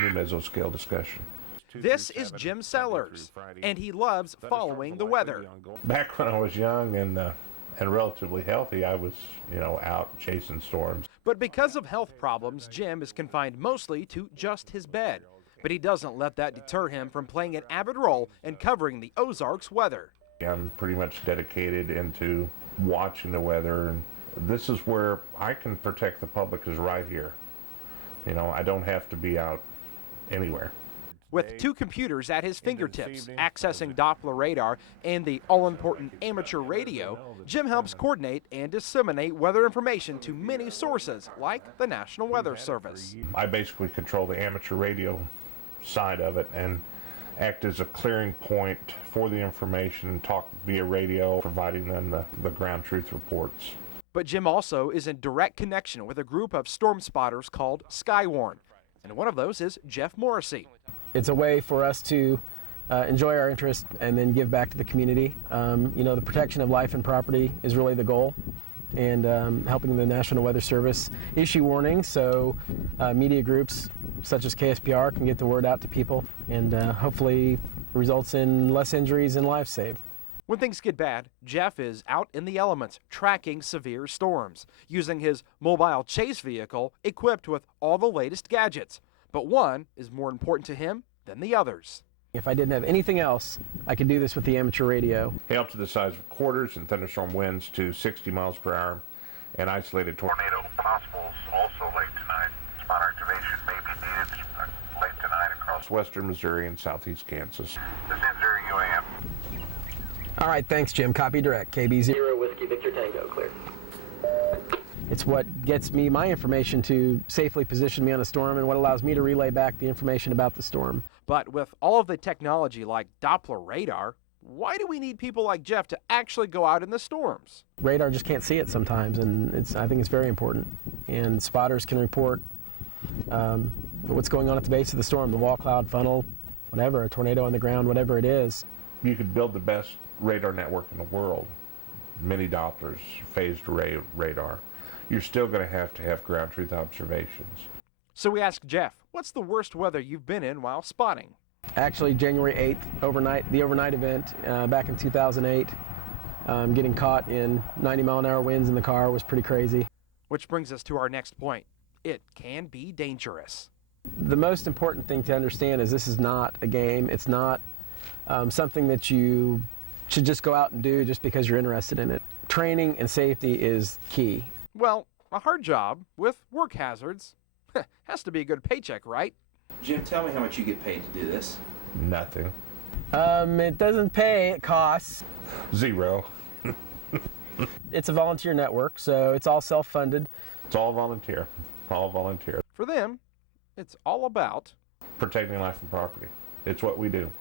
new mesoscale discussion. This is Jim Sellers, and he loves following the weather. Back when I was young and relatively healthy, I was, out chasing storms. But because of health problems, Jim is confined mostly to just his bed. But he doesn't let that deter him from playing an avid role in covering the Ozarks weather. I'm pretty much dedicated into watching the weather, and this is where I can protect the public, is right here. I don't have to be out anywhere. With 2 computers at his fingertips, accessing Doppler radar and the all-important amateur radio, Jim helps coordinate and disseminate weather information to many sources, like the National Weather Service. I basically control the amateur radio side of it and act as a clearing point for the information, talk via radio, providing them the ground truth reports. But Jim also is in direct connection with a group of storm spotters called Skywarn, and one of those is Jeff Morrissey. It's a way for us to enjoy our interest and then give back to the community. The protection of life and property is really the goal, and helping the National Weather Service issue warnings so media groups such as KSPR can get the word out to people, and hopefully results in less injuries and lives saved. When things get bad, Jeff is out in the elements tracking severe storms, using his mobile chase vehicle equipped with all the latest gadgets. But one is more important to him than the others. If I didn't have anything else, I could do this with the amateur radio. Hail to the size of quarters and thunderstorm winds to 60 miles per hour, and isolated tornado possibles also late tonight. Spot activation may be needed late tonight across western Missouri and southeast Kansas. This is Missouri UAM. All right, thanks, Jim. Copy direct. KB0 Whiskey Victor Tango, clear. It's what gets me my information to safely position me on a storm, and what allows me to relay back the information about the storm. But with all of the technology like Doppler radar, why do we need people like Jeff to actually go out in the storms? Radar just can't see it sometimes, and I think it's very important. And spotters can report what's going on at the base of the storm, the wall cloud, funnel, whatever, a tornado on the ground, whatever it is. You could build the best radar network in the world, mini Dopplers, phased array radar. You're still going to have ground truth observations. So we asked Jeff, what's the worst weather you've been in while spotting? Actually, January 8th, the overnight event back in 2008, getting caught in 90-mile-an-hour winds in the car was pretty crazy. Which brings us to our next point. It can be dangerous. The most important thing to understand is this is not a game. It's not something that you should just go out and do just because you're interested in it. Training and safety is key. Well, a hard job with work hazards has to be a good paycheck, right? Jim, tell me how much you get paid to do this. Nothing. It doesn't pay, it costs. Zero. It's a volunteer network, so it's all self-funded. It's all volunteer. All volunteer. For them, it's all about protecting life and property. It's what we do.